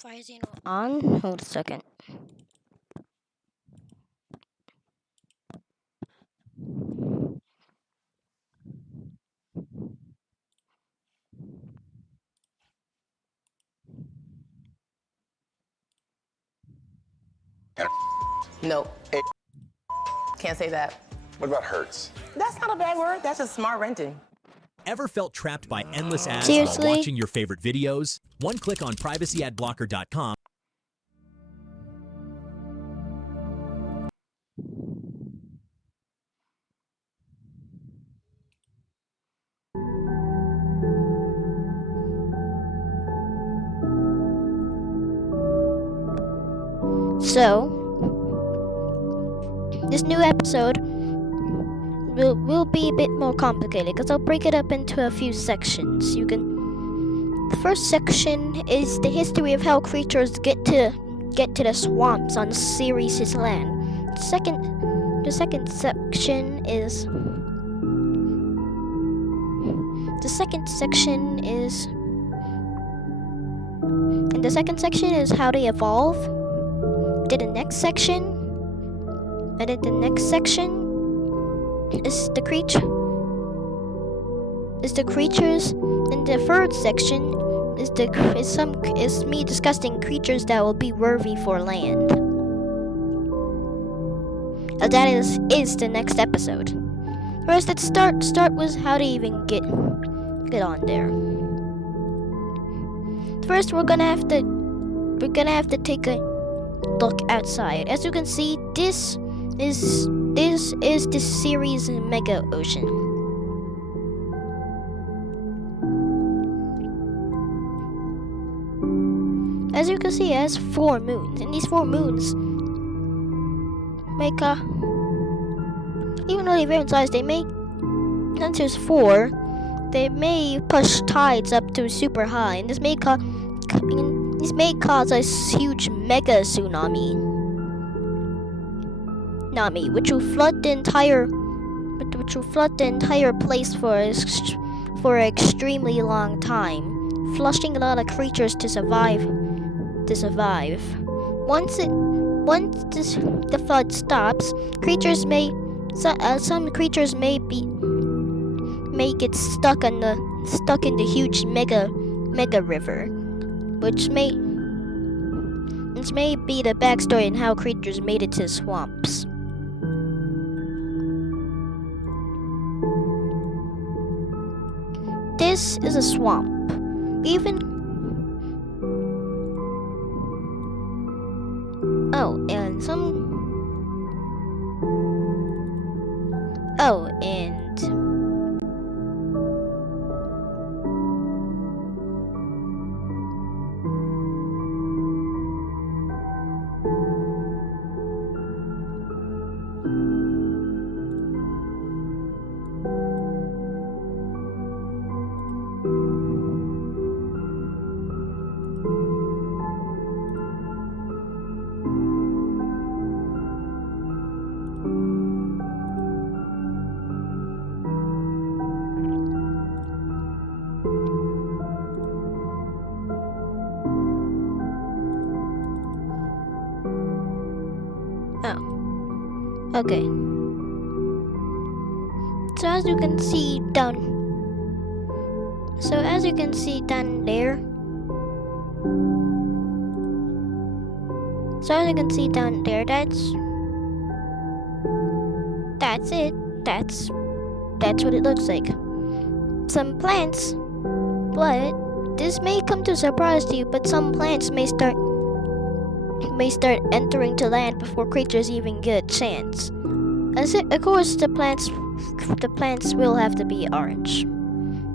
Pricing on. Hold a second. Nope. Can't say that. What about Hertz? That's not a bad word. That's just smart renting. Ever felt trapped by endless ads Seriously? while watching your favorite videos? One click on privacyadblocker.com. So, this new episode will be a bit more complicated because I'll break it up into a few sections. The first section is the history of how creatures get to the swamps on seireis land. The second section is how they evolve. Then the next section is the creatures. And the third section is me discussing creatures that will be worthy for land. That is the next episode. First, let's start with how to even get on there. First, we're gonna have to take a look outside. As you can see, this is the seireis mega ocean. As you can see, it has 4 moons, and these 4 moons make even though they're very size, since there's 4, they may push tides up to super high, and this may cause a huge mega tsunami, which will flood the entire place for an extremely long time, flushing a lot of creatures to survive. Once the flood stops, some creatures may get stuck in the huge mega river, which may be the backstory in how creatures made it to swamps. This is a swamp. Okay. So as you can see down there, that's it. That's what it looks like. Some plants, but this may come to surprise to you, but some plants may start entering to land before creatures even get a chance. Of course, the plants will have to be orange.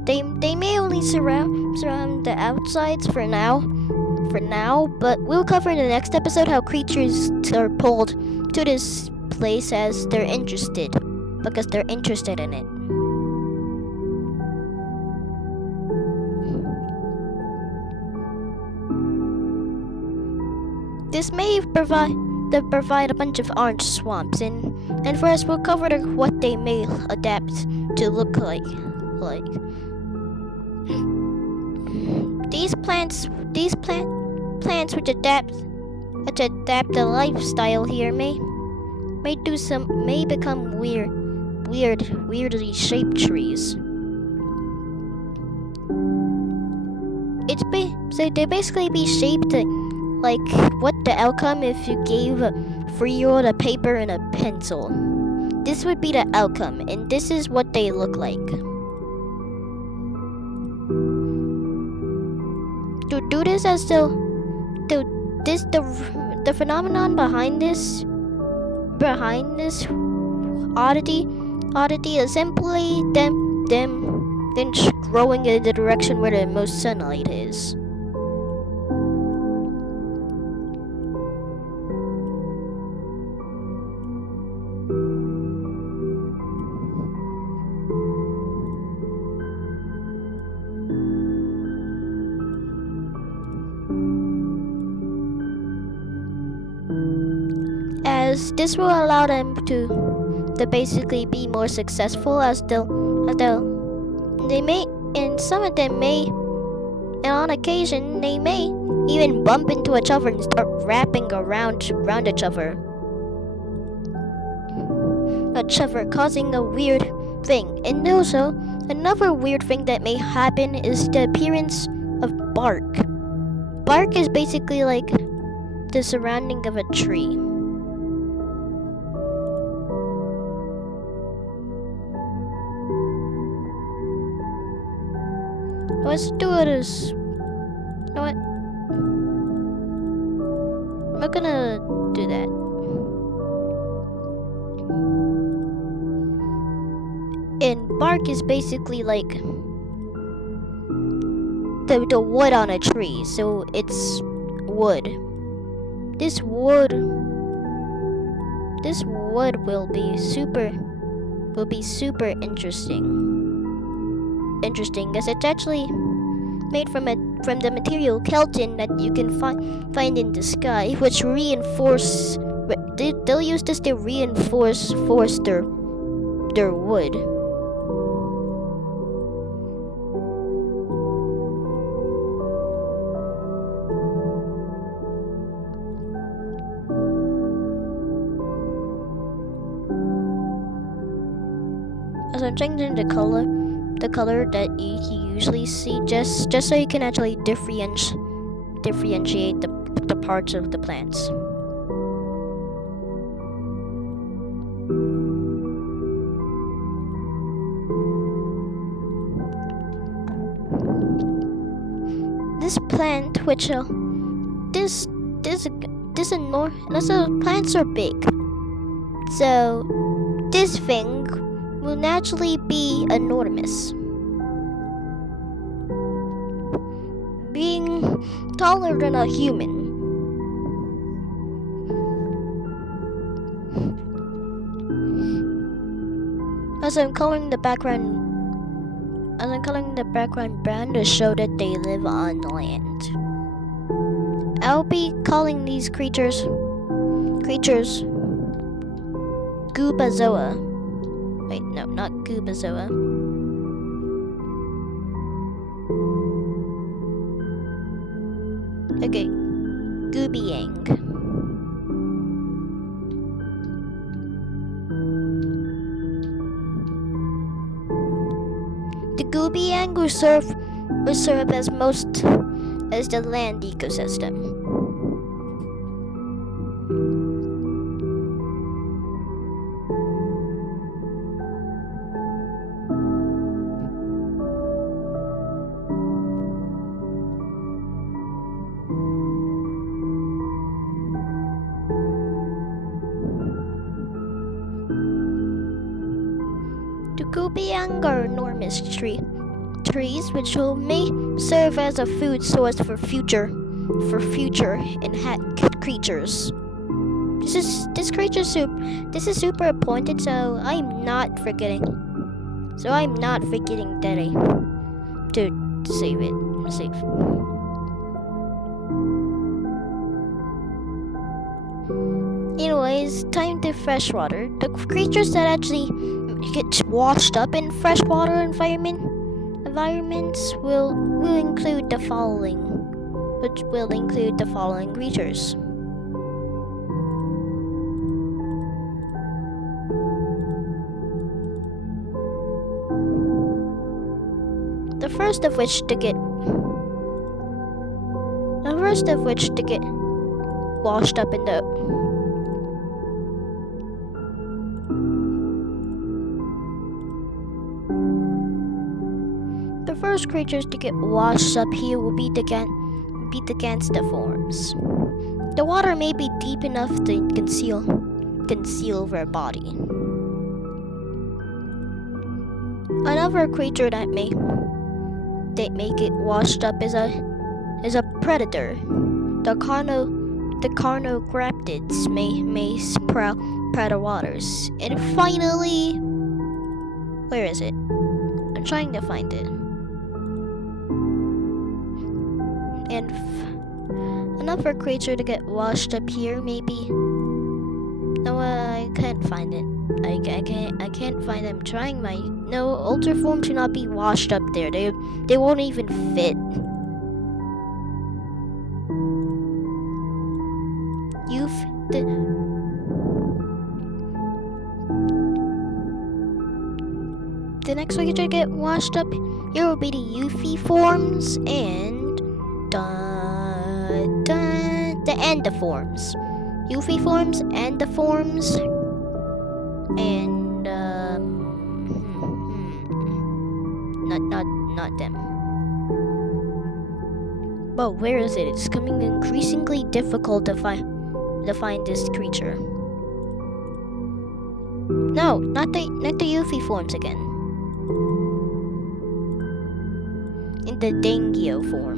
They may only surround the outsides for now, but we'll cover in the next episode how creatures are pulled to this place because they're interested in it. This may provide a bunch of orange swamps, and for us, we'll cover what they may adapt to look like. These plants plants which adapt the lifestyle here may become weirdly shaped trees. So they basically be shaped like what the outcome if you gave a 3-year-old a paper and a pencil. This would be the outcome, and this is what they look like. To do this as the phenomenon behind this oddity is simply them growing in the direction where the most sunlight is. As this will allow them to basically be more successful, as they may, and some of them may, and on occasion they may even bump into each other and start wrapping around each other, causing a weird thing. And also, another weird thing that may happen is the appearance of bark. Bark is basically like the surrounding of a tree. Let's do it as... You know what? I'm not gonna do that. And bark is basically like the wood on a tree, so it's wood. This wood will be super interesting, as it's actually made from the material kelton that you can find in the sky, which they'll use this to reinforce their wood. As I'm changing the color that you usually see, just so you can actually differentiate the parts of the plants. This plant, which plants are big, so this thing will naturally be enormous, being taller than a human. As I'm coloring the background brown to show that they live on land. I'll be calling these creatures Goobazoa. Wait, no, not Goobazoa. Okay, Goobyang. The Goobyang will serve as the land ecosystem. The Goobyang are enormous trees which may serve as a food source for future creatures. This is super important, so I'm not forgetting that to save it. Save. Anyways, time to freshwater. The creatures that actually get washed up in freshwater environments will include the following. which will include the following creatures. The first of which to get washed up in the first creatures to get washed up here will be the gangster-forms. The water may be deep enough to conceal their body. Another creature that may get washed up is a predator. The carnograptids may sprout the waters. And finally, where is it? I'm trying to find it. And another creature to get washed up here, maybe. No, I can't find it. I can't find them. Trying my ultra form should not be washed up there. They won't even fit. The next creature to get washed up here will be the Yuffie forms and the endoforms. Yuffie forms, endoforms, and not them. But where is it? It's becoming increasingly difficult to find this creature. No, not the Yuffie forms again. In the Dengyo form.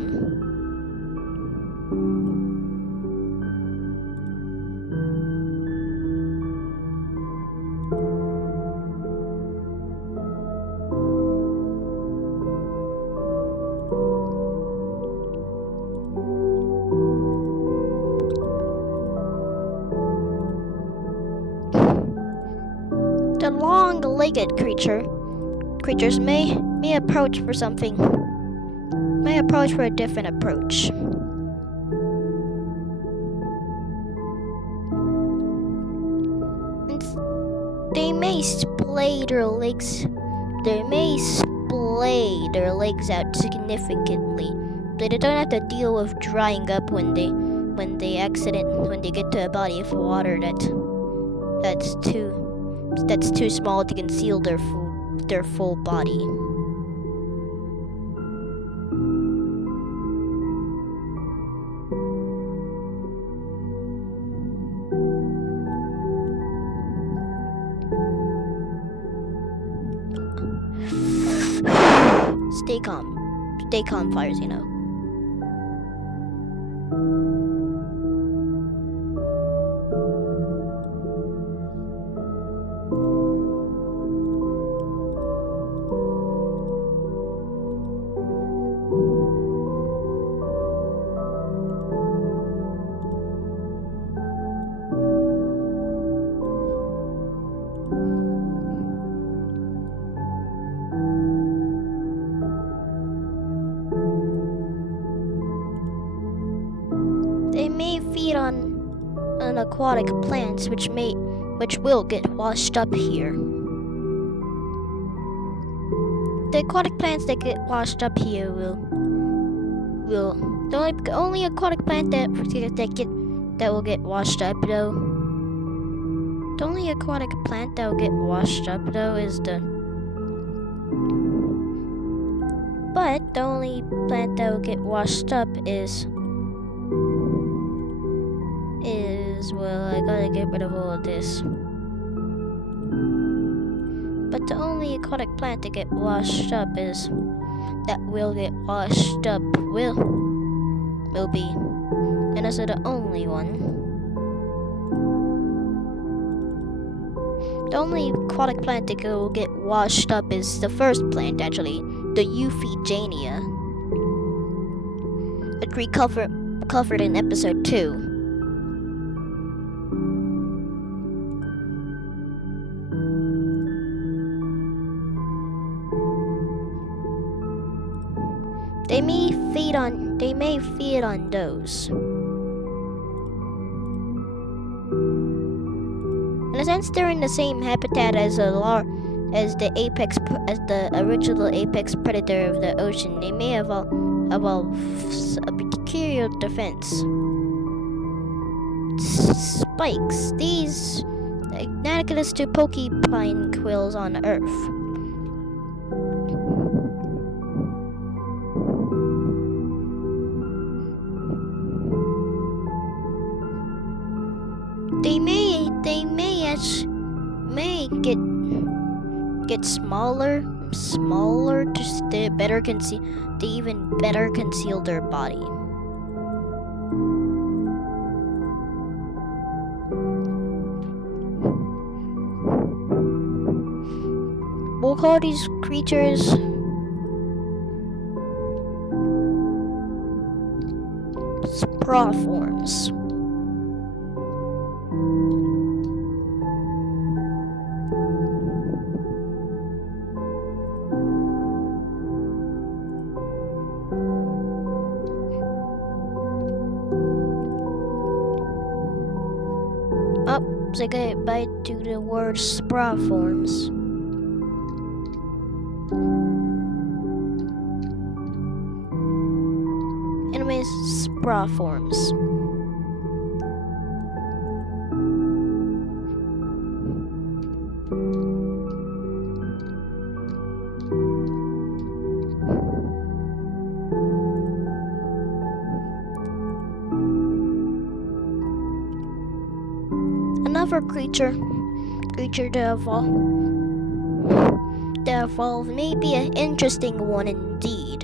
The long-legged creatures may approach for something. May approach for a different approach. And they may splay their legs. They may splay their legs out significantly. They don't have to deal with drying up when they get to a body of water that's too small to conceal their full body. Stay calm, fires, They may feed on aquatic plants, which will get washed up here. The aquatic plants that get washed up here will the only aquatic plant that will get washed up though. The only aquatic plant that will get washed up though is the only plant that will get washed up is well, I gotta get rid of all of this. But the only aquatic plant to get washed up will be, and also the only one. The only aquatic plant that will get washed up is the first plant, actually, the Euphigenia, which we covered in episode 2. They may feed on those. In a sense, they're in the same habitat as the original apex predator of the ocean. They may evolve a peculiar defense. Spikes. These analogous to porcupine quills on Earth. They may get smaller to even better conceal their body. We'll call these creatures sproforms. Say goodbye to the word sproforms. Anyways, sproforms. Another creature to evolve may be an interesting one indeed.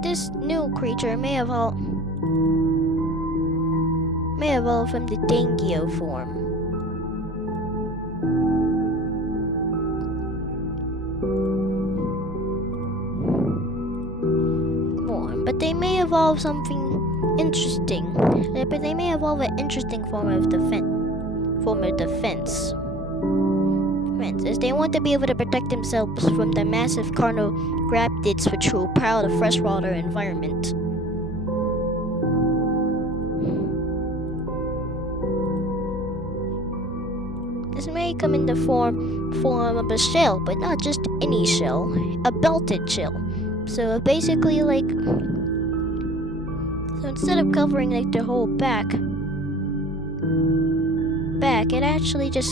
This new creature may evolve from the Dengio form. But they may evolve something interesting. But they may evolve an interesting form of defense. As they want to be able to protect themselves from the massive carno rapids which will prowl the freshwater environment. This may come in the form of a shell, but not just any shell, a belted shell. So basically, instead of covering the whole back, it actually just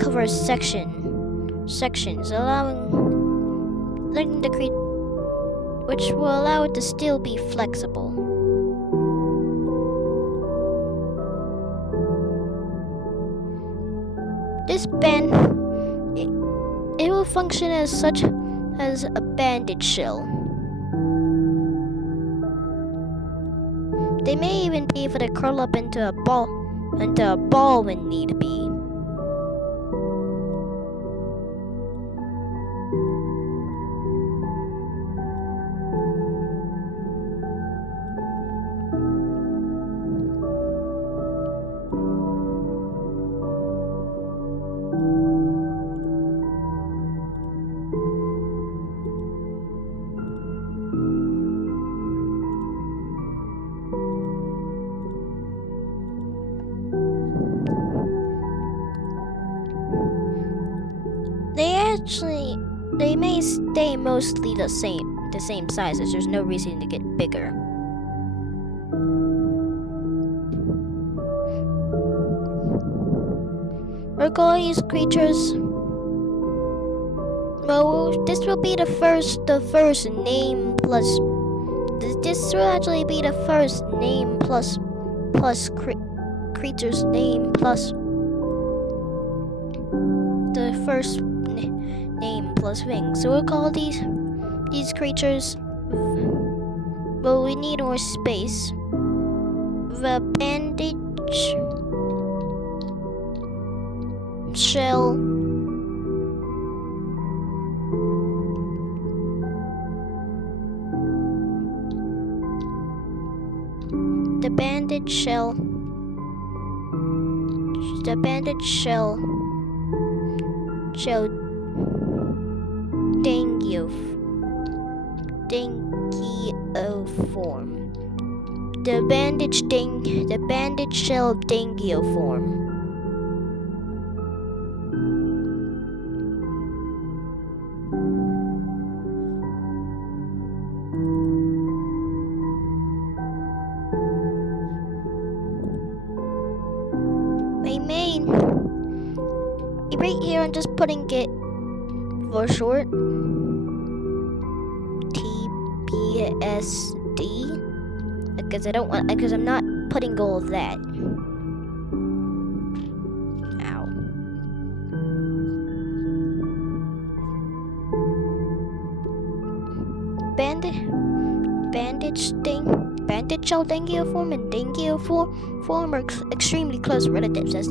covers sections, letting the creature, which will allow it to still be flexible. This band, it will function as a banded shell. They may even be able to curl up into a ball when need be. They may stay mostly the same size, as there's no reason to get bigger. We'll call these creatures. Well, this will be the first name plus. This will actually be the first name plus creature's name plus the first name plus thing. So we'll call these creatures. Well, we need more space. The bandage shell the banded shell dangioform. The banded shell dangioform. Right here, I'm just putting it for short. TBSD, because I'm not putting all of that. Ow. Banded shell dangioform and dangioform are extremely close relatives, as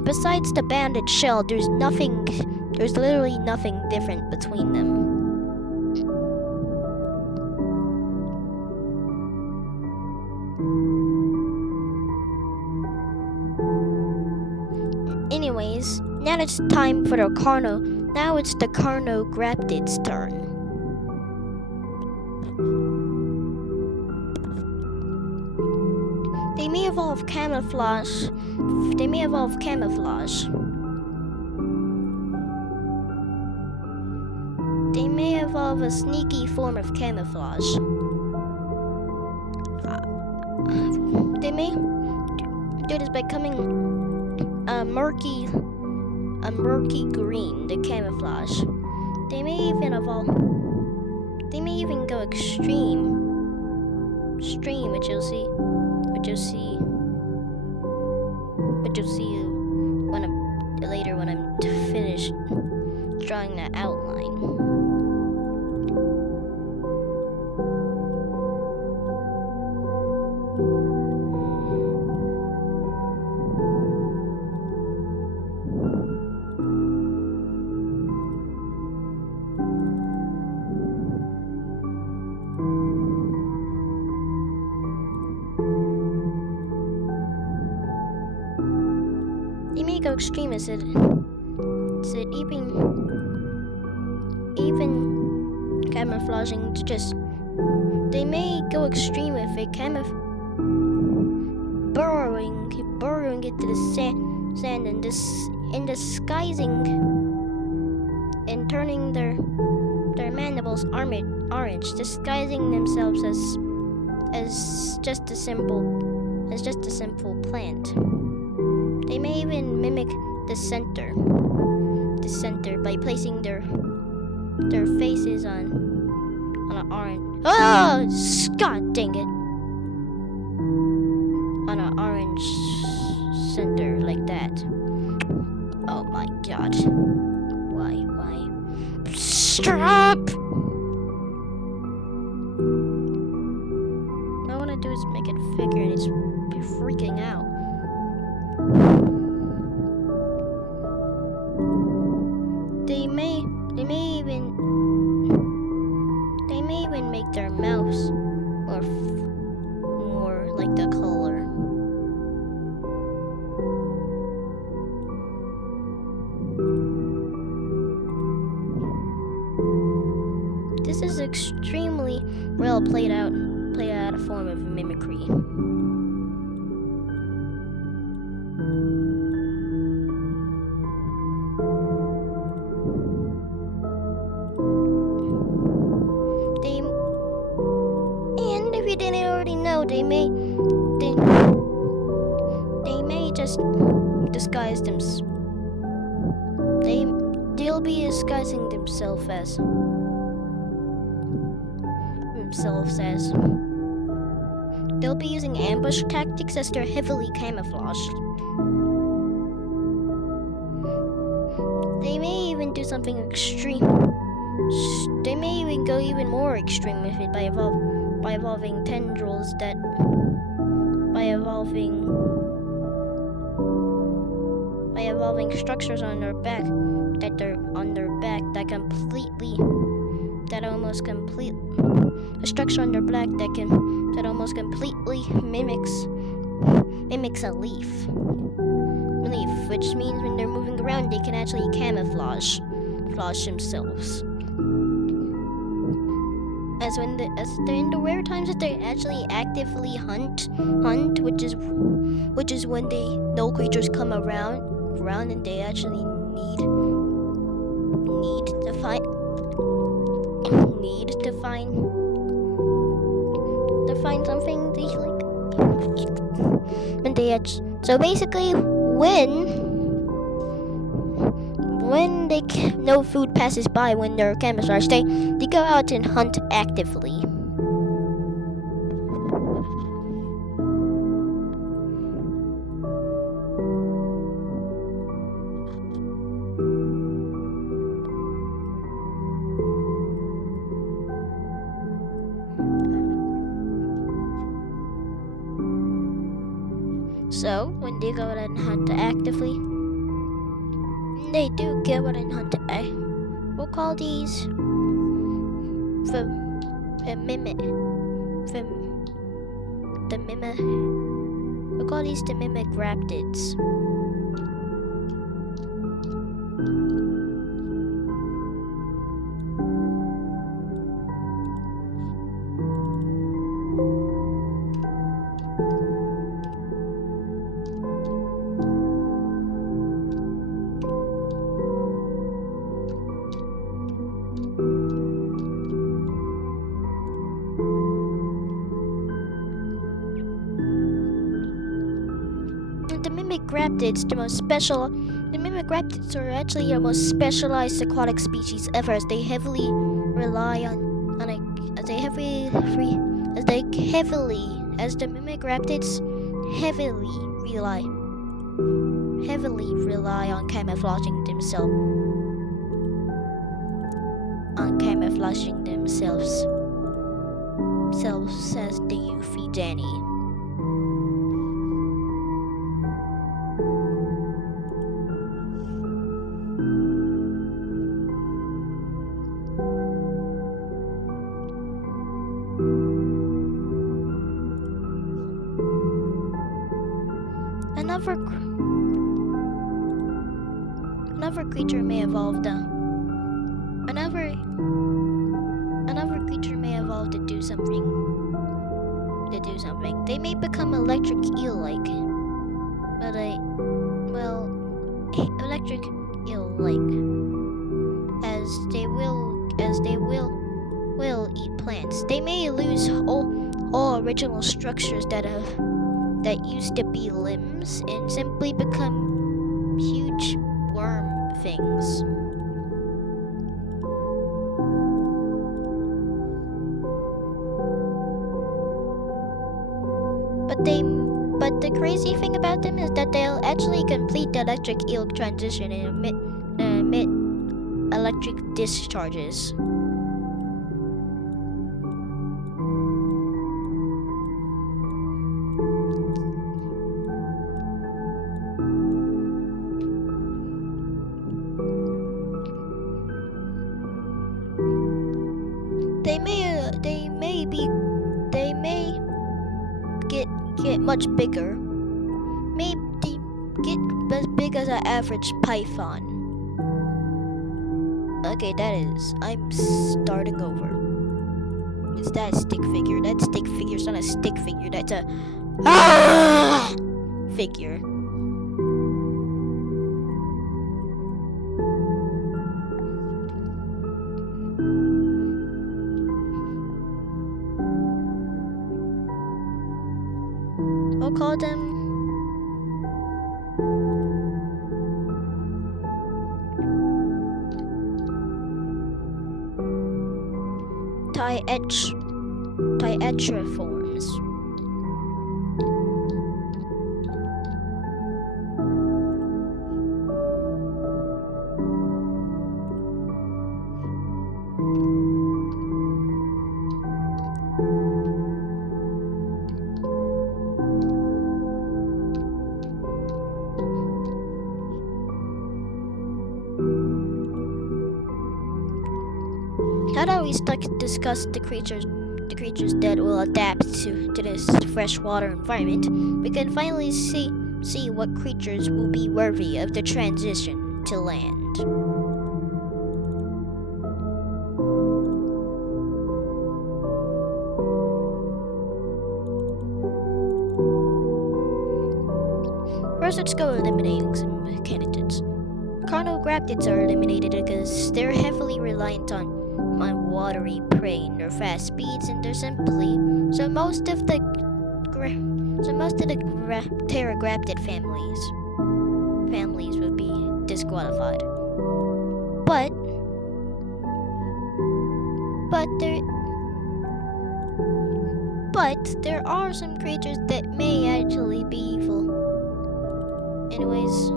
besides the banded shell, there's literally nothing different between them. Anyways, now it's time for the carnograptid's turn. They may evolve camouflage. They may evolve a sneaky form of camouflage. They may do this by becoming a murky green, the camouflage. They may even go extreme, which you'll see when I'm finished drawing that outline. They may go extreme as it even camouflaging to just. They may go extreme if it burrowing into the sand and disguising and turning their mandibles orange, disguising themselves as just a simple plant. They may even mimic the center by placing their faces on an orange. Oh, God dang it! On an orange center like that. Oh my God! Why? Stop! All I want to do is make it figure, and it's freaking out. They may even make their mouths more like the color. This is extremely well played out a form of mimicry. If you didn't already know, they may just disguise themselves. They'll be disguising themselves as they'll be using ambush tactics as they're heavily camouflaged. They may even do something extreme. They may even go even more extreme with it by evolving tendrils by evolving structures on their back that that almost complete a structure on their back that almost completely mimics a leaf. Which means when they're moving around, they can actually camouflage themselves. As they're in the rare times that they actually actively hunt, which is when no creatures come around and they actually need to find something they like. So basically, when no food passes by when they're camouflaged, they go out and hunt actively. So when they go out and hunt actively, they do go out and hunt. We'll call these the mimic. We'll call these the mimic raptids. The mimic raptids are actually the most specialized aquatic species ever, as they heavily rely as the mimic raptids heavily rely on camouflaging themselves as the Yuffie Danny. Another creature may evolve to do something. They may become electric eel-like, electric eel-like, as they will eat plants. They may lose all original structures that used to be limbs and simply become huge worm things. But the crazy thing about them is that they'll actually complete the electric eel transition and emit electric discharges. They may get much bigger. Maybe get as big as an average python. Okay, I'm starting over. Is that a stick figure? That stick figure's not a stick figure. That's a figure. We'll call them Tietriforms. we discuss the creatures that will adapt to this freshwater environment, we can finally see what creatures will be worthy of the transition to land. First, let's go eliminating some candidates. Carnal graptids are eliminated because they're heavily reliant on watery prey and their fast speeds, and they're simply so most of the pterographid families would be disqualified. But there are some creatures that may actually be evil. Anyways,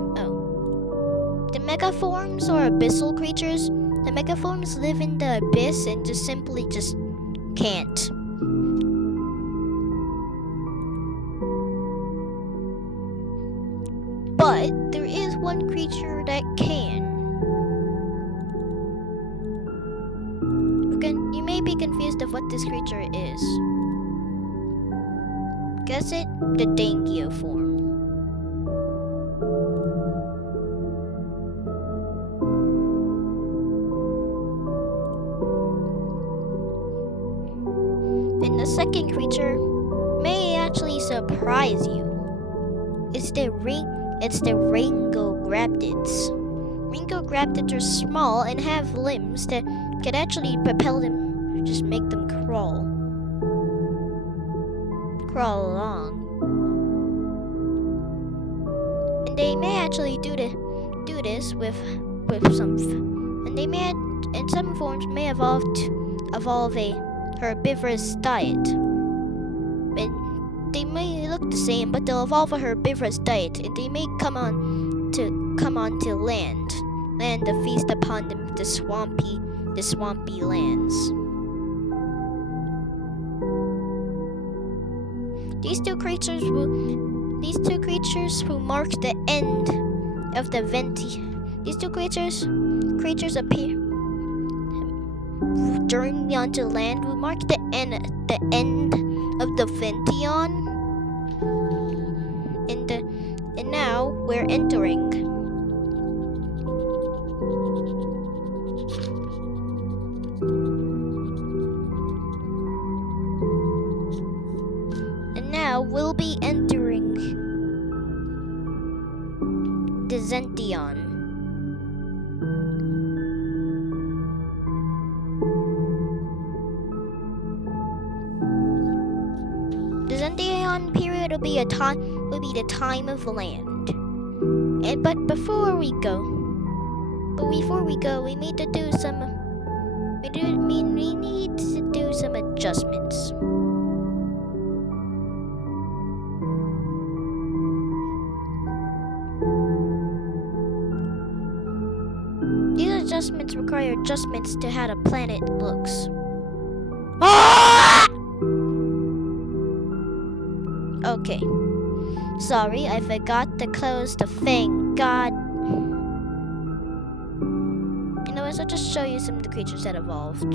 the megaforms are abyssal creatures. The megaforms live in the abyss and just can't. But there is one creature that can. You may be confused of what this creature is. Guess it? The Dangioform. And the second creature may actually surprise you. It's the Ringograptids. Ringograptids are small and have limbs that can actually propel them, just make them crawl along. And they may actually do this with some, and some forms may evolve a herbivorous diet. And they may look the same, but they'll evolve a herbivorous diet, and they may come on to land to feast upon the swampy lands. These two creatures will mark the end of the Venti. These two creatures appear journey onto land will mark the end of the Vention. And now we're entering we'll be entering the Zention. The Zention period will be the time of land. But before we go, we need to do some adjustments. These adjustments require adjustments to how the planet looks. Okay. Sorry, I forgot to close the thing. God. Anyways, I'll just show you some of the creatures that evolved.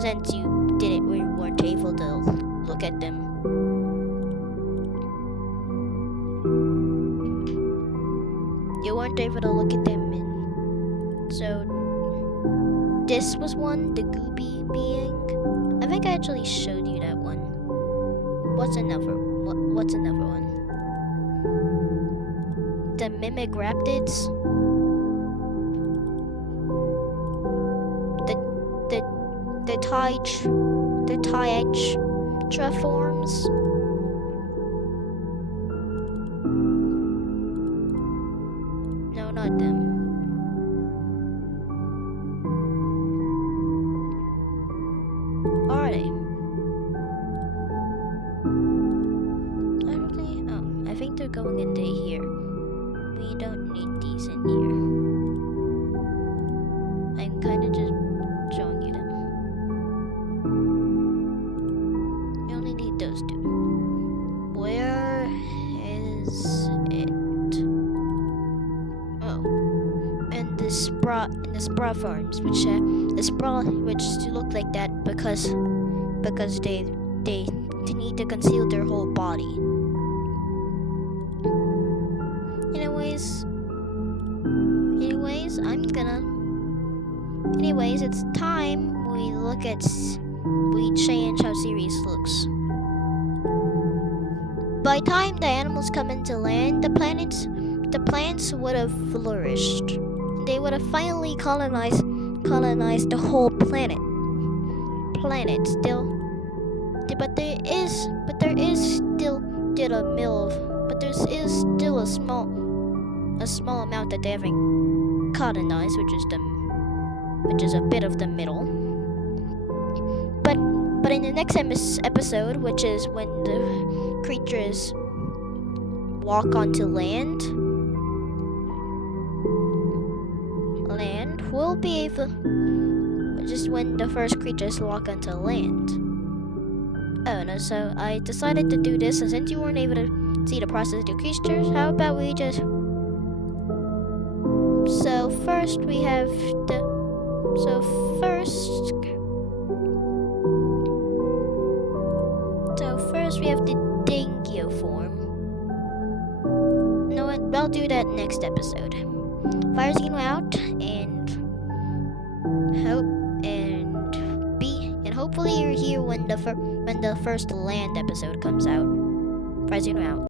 Since we weren't able to look at them. You weren't able to look at them, and so this was one, the Gooby being. I think I actually showed you that one. What's another one? The Mimigraptids. The Tyatraforms. No, not them. Are they? I think they're going into here. We don't need these in here. I'm kind of just showing you them. You only need those two. Where is it? Oh. the spraw forms, which look like that because they need to conceal their whole body. Anyways, it's time we change how Seireis looks. By the time the animals come into land, the plants would have flourished. They would have finally colonized the whole planet. But there is still a small amount that they haven't colonized, which is a bit of the middle. But in the next episode, which is when the creatures walk onto land will be able, just when the first creatures walk onto land. Oh no, so I decided to do this, and since you weren't able to see the process of the creatures, how about we just... So first we have the Dingio form. You know what? I'll do that next episode. Fire's out, and hopefully you're here when the first land episode comes out. Fire's out.